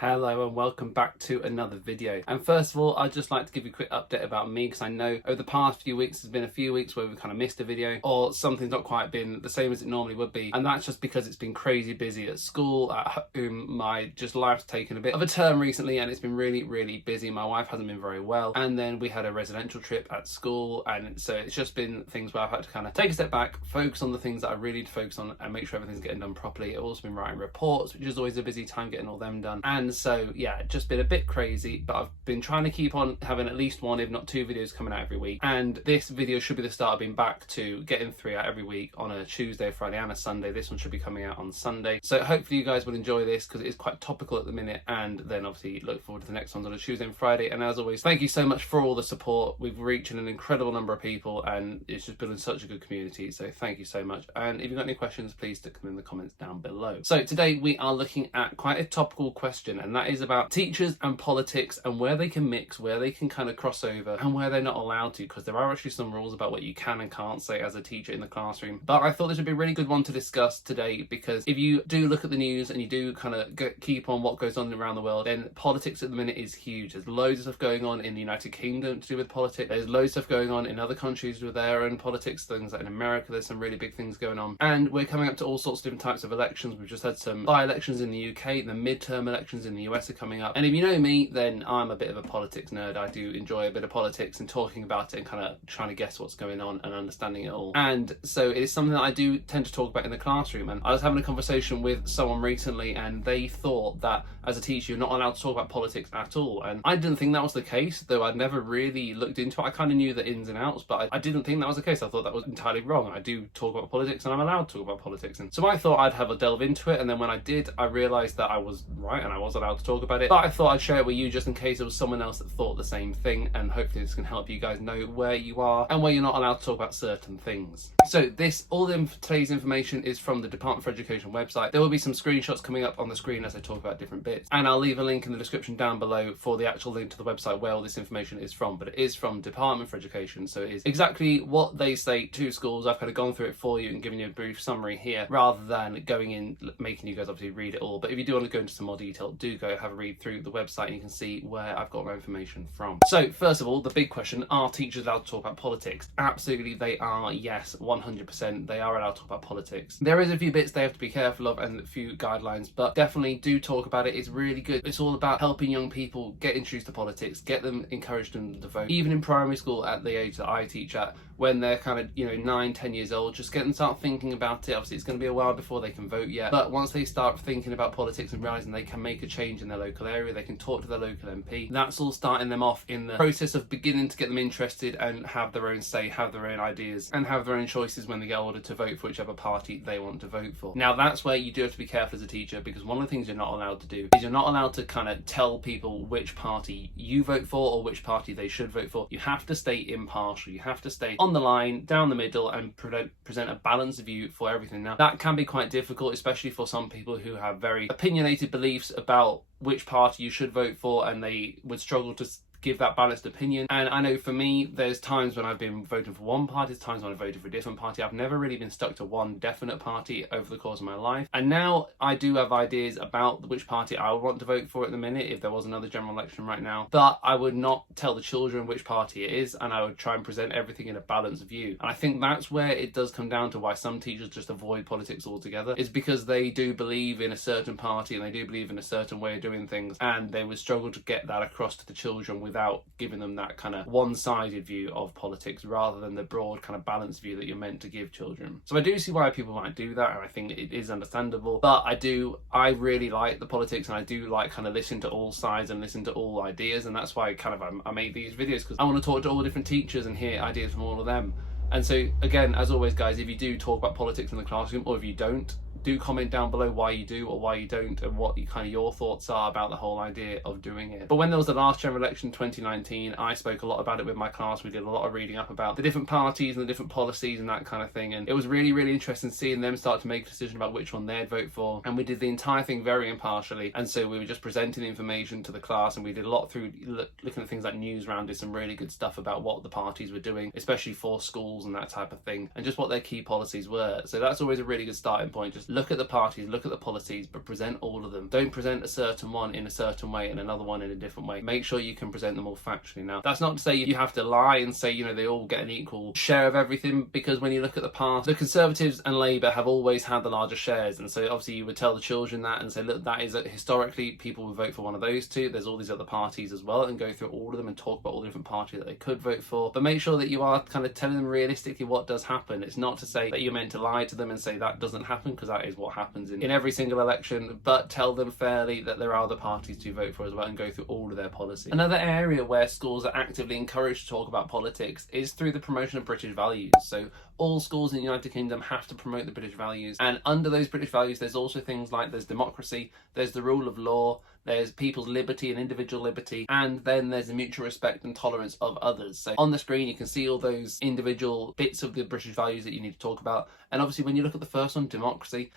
Hello and welcome back to another video. And first of all, I'd just like to give you a quick update about me, because I know over the past few weeks there's been a few weeks where we've kind of missed a video or something's not quite been the same as it normally would be, and that's just because it's been crazy busy at school, at home. My life's taken a bit of a turn recently and it's been really busy. My wife hasn't been very well, and then we had a residential trip at school, and so it's just been things where I've had to kind of take a step back, focus on the things that I really need to focus on and make sure everything's getting done properly. I've also been writing reports, which is always a busy time getting all them done. And so yeah, just been a bit crazy, but I've been trying to keep on having at least one, if not two videos coming out every week. And this video should be the start of being back to getting 3 out every week on a Tuesday, Friday and a Sunday. This one should be coming out on Sunday. So hopefully you guys will enjoy this because it is quite topical at the minute, and then obviously look forward to the next ones on a Tuesday and Friday. And as always, thank you so much for all the support. We've reached an incredible number of people and it's just building such a good community. So thank you so much. And if you've got any questions, please stick them in the comments down below. So today we are looking at quite a topical question, and that is about teachers and politics and where they can mix, where they can kind of cross over and where they're not allowed to, because there are actually some rules about what you can and can't say as a teacher in the classroom. But I thought this would be a really good one to discuss today, because if you do look at the news and you do kind of keep on what goes on around the world, then politics at the minute is huge. There's loads of stuff going on in the United Kingdom to do with politics. There's loads of stuff going on in other countries with their own politics. Things like in America, there's some really big things going on. And we're coming up to all sorts of different types of elections. We've just had some by-elections in the UK, the midterm elections in the US are coming up. And if you know me, then I'm a bit of a politics nerd. I do enjoy a bit of politics and talking about it and kind of trying to guess what's going on and understanding it all. And so it is something that I do tend to talk about in the classroom. And I was having a conversation with someone recently, and they thought that as a teacher you're not allowed to talk about politics at all. And I didn't think that was the case, though I'd never really looked into it. I kind of knew the ins and outs, but I didn't think that was the case. I thought that was entirely wrong. I do talk about politics and I'm allowed to talk about politics. And so I thought I'd have a delve into it, and then when I did, I realised that I was right and I was allowed to talk about it. But I thought I'd share it with you just in case there was someone else that thought the same thing, and hopefully this can help you guys know where you are and where you're not allowed to talk about certain things. So today's information is from the Department for Education website. There will be some screenshots coming up on the screen as I talk about different bits, and I'll leave a link in the description down below for the actual link to the website where all this information is from. But it is from Department for Education, so it is exactly what they say to schools. I've kind of gone through it for you and given you a brief summary here, rather than going in making you guys obviously read it all. But if you do want to go into some more detail, do go have a read through the website and you can see where I've got my information from. So first of all, the big question: are teachers allowed to talk about politics? Absolutely they are. Yes, 100% they are allowed to talk about politics. There is a few bits they have to be careful of and a few guidelines, but definitely do talk about it. It's really good. It's all about helping young people get introduced to politics, get them encouraged them to vote. Even in primary school at the age that I teach at, when they're kind of 9-10 years old, just get them to start thinking about it. Obviously it's going to be a while before they can vote yet, but once they start thinking about politics and realizing they can make a change in their local area, they can talk to their local MP, that's all starting them off in the process of beginning to get them interested and have their own say, have their own ideas and have their own choices when they get older to vote for whichever party they want to vote for. Now that's where you do have to be careful as a teacher, because one of the things you're not allowed to do is you're not allowed to kind of tell people which party you vote for or which party they should vote for. You have to stay impartial. You have to stay on the line, down the middle, and present a balanced view for everything. Now that can be quite difficult, especially for some people who have very opinionated beliefs about which party you should vote for, and they would struggle to give that balanced opinion. And I know for me, there's times when I've been voting for one party, there's times when I've voted for a different party. I've never really been stuck to one definite party over the course of my life. And now I do have ideas about which party I would want to vote for at the minute if there was another general election right now. But I would not tell the children which party it is, and I would try and present everything in a balanced view. And I think that's where it does come down to why some teachers just avoid politics altogether, is because they do believe in a certain party and they do believe in a certain way of doing things, and they would struggle to get that across to the children without giving them that kind of one-sided view of politics rather than the broad kind of balanced view that you're meant to give children. So I do see why people might do that, and I think it is understandable, but I really like the politics, and I do like kind of listen to all sides and listen to all ideas, and that's why I make these videos, because I want to talk to all the different teachers and hear ideas from all of them. And so again, as always guys, if you do talk about politics in the classroom, or if you don't, do comment down below why you do or why you don't, and what kind of your thoughts are about the whole idea of doing it. But when there was the last general election 2019, I spoke a lot about it with my class. We did a lot of reading up about the different parties and the different policies and that kind of thing, and it was really interesting seeing them start to make a decision about which one they'd vote for. And we did the entire thing very impartially, and so we were just presenting the information to the class, and we did a lot through looking at things like Newsround, did some really good stuff about what the parties were doing, especially for schools and that type of thing, and just what their key policies were. So that's always a really good starting point, just look at the parties, look at the policies, but present all of them. Don't present a certain one in a certain way and another one in a different way. Make sure you can present them all factually. Now, that's not to say you have to lie and say, they all get an equal share of everything, because when you look at the past, the Conservatives and Labour have always had the larger shares, and so obviously you would tell the children that and say, look, that is historically people would vote for one of those two. There's all these other parties as well, and go through all of them and talk about all the different parties that they could vote for. But make sure that you are kind of telling them realistically what does happen. It's not to say that you're meant to lie to them and say that doesn't happen, because that is what happens in every single election, but tell them fairly that there are other parties to vote for as well, and go through all of their policies. Another area where schools are actively encouraged to talk about politics is through the promotion of British values. So all schools in the United Kingdom have to promote the British values, and under those British values there's also things like there's democracy, there's the rule of law, there's people's liberty and individual liberty, and then there's the mutual respect and tolerance of others. So on the screen you can see all those individual bits of the British values that you need to talk about. And obviously when you look at the first one, democracy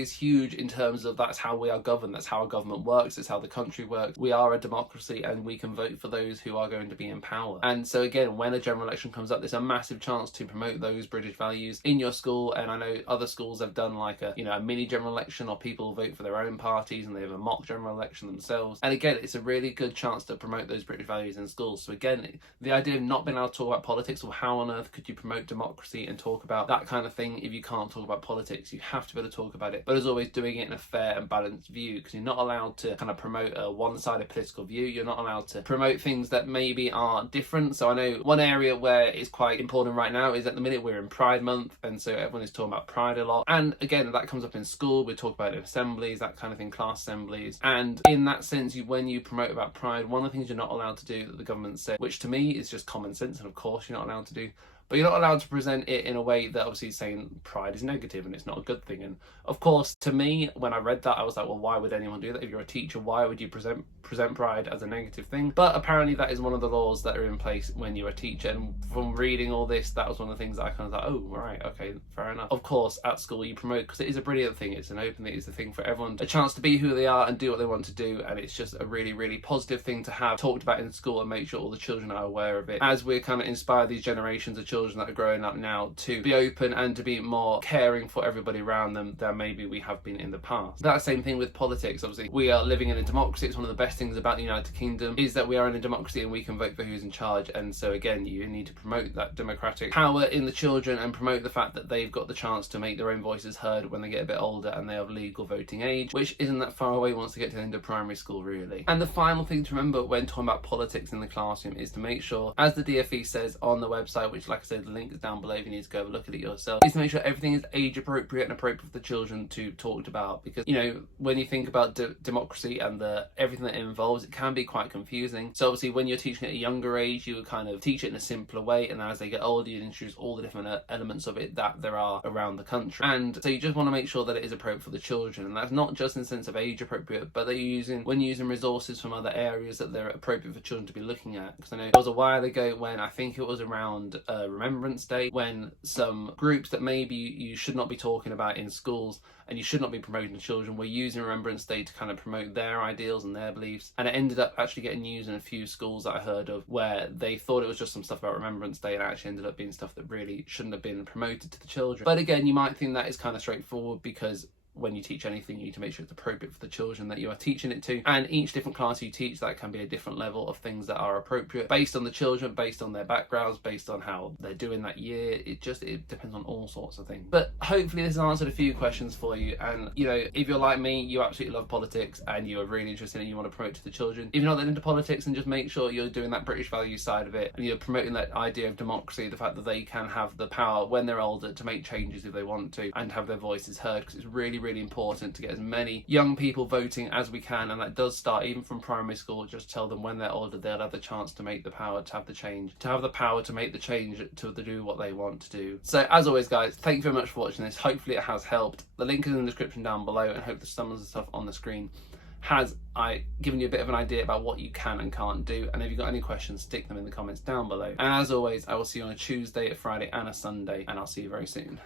is huge in terms of that's how we are governed, that's how our government works, it's how the country works. We are a democracy and we can vote for those who are going to be in power. And so again, when a general election comes up, there's a massive chance to promote those British values in your school. And I know other schools have done like a mini general election, or people vote for their own parties and they have a mock general election themselves. And again, it's a really good chance to promote those British values in schools. So again, the idea of not being able to talk about politics, or how on earth could you promote democracy and talk about that kind of thing if you can't talk about politics? You have to be able to talk about it, but as always, doing it in a fair and balanced view, because you're not allowed to kind of promote a one-sided political view. You're not allowed to promote things that maybe are different. So I know one area where it's quite important right now is at the minute we're in Pride Month, and so everyone is talking about Pride a lot. And again, that comes up in school. We talk about it in assemblies, that kind of thing, class assemblies. And in that sense, when you promote about Pride, one of the things you're not allowed to do that the government said, which to me is just common sense, and of course you're not allowed to do, but you're not allowed to present it in a way that obviously is saying pride is negative and it's not a good thing. And of course, to me, when I read that, I was like, well, why would anyone do that? If you're a teacher, why would you present pride as a negative thing? But apparently that is one of the laws that are in place when you're a teacher. And from reading all this, that was one of the things that I kind of thought, oh, right, okay, fair enough. Of course, at school you promote, because it is a brilliant thing. It's an open thing. It's a thing for everyone, a chance to be who they are and do what they want to do. And it's just a really, really positive thing to have talked about in school, and make sure all the children are aware of it, as we kind of inspire these generations of children that are growing up now to be open and to be more caring for everybody around them than maybe we have been in the past. That same thing with politics. Obviously, we are living in a democracy. It's one of the best things about the United Kingdom is that we are in a democracy and we can vote for who's in charge. And so again, you need to promote that democratic power in the children, and promote the fact that they've got the chance to make their own voices heard when they get a bit older and they have legal voting age, which isn't that far away once they get to the end of primary school, really. And the final thing to remember when talking about politics in the classroom is to make sure, as the DfE says on the website, which like I said, the link is down below if you need to go have a look at it yourself, is to make sure everything is age appropriate and appropriate for the children to talk about. Because when you think about democracy and everything that it involves, it can be quite confusing. So obviously when you're teaching at a younger age, you would kind of teach it in a simpler way, and then as they get older, you introduce all the different elements of it that there are around the country. And so you just want to make sure that it is appropriate for the children, and that's not just in the sense of age appropriate, but that when you're using resources from other areas that they're appropriate for children to be looking at. Because I know there was a while ago when I think it was around Remembrance Day, when some groups that maybe you should not be talking about in schools and you should not be promoting to children were using Remembrance Day to kind of promote their ideals and their beliefs. And it ended up actually getting used in a few schools that I heard of, where they thought it was just some stuff about Remembrance Day, and it actually ended up being stuff that really shouldn't have been promoted to the children. But again, you might think that is kind of straightforward, because when you teach anything, you need to make sure it's appropriate for the children that you are teaching it to. And each different class you teach, that can be a different level of things that are appropriate based on the children, based on their backgrounds, based on how they're doing that year. It depends on all sorts of things. But hopefully this has answered a few questions for you. And if you're like me, you absolutely love politics and you are really interested and you want to promote it to the children. If you're not that into politics, then just make sure you're doing that British value side of it, and you're promoting that idea of democracy, the fact that they can have the power when they're older to make changes if they want to, and have their voices heard, because it's really, really important to get as many young people voting as we can. And that does start even from primary school. Just tell them when they're older, they'll have the chance to make the power, to have the change, to have the power to make the change, to do what they want to do. So as always, guys, thank you very much for watching this. Hopefully it has helped. The link is in the description down below, and hope the some of the stuff on the screen has given you a bit of an idea about what you can and can't do. And if you've got any questions, stick them in the comments down below. And as always, I will see you on a Tuesday, a Friday and a Sunday, and I'll see you very soon.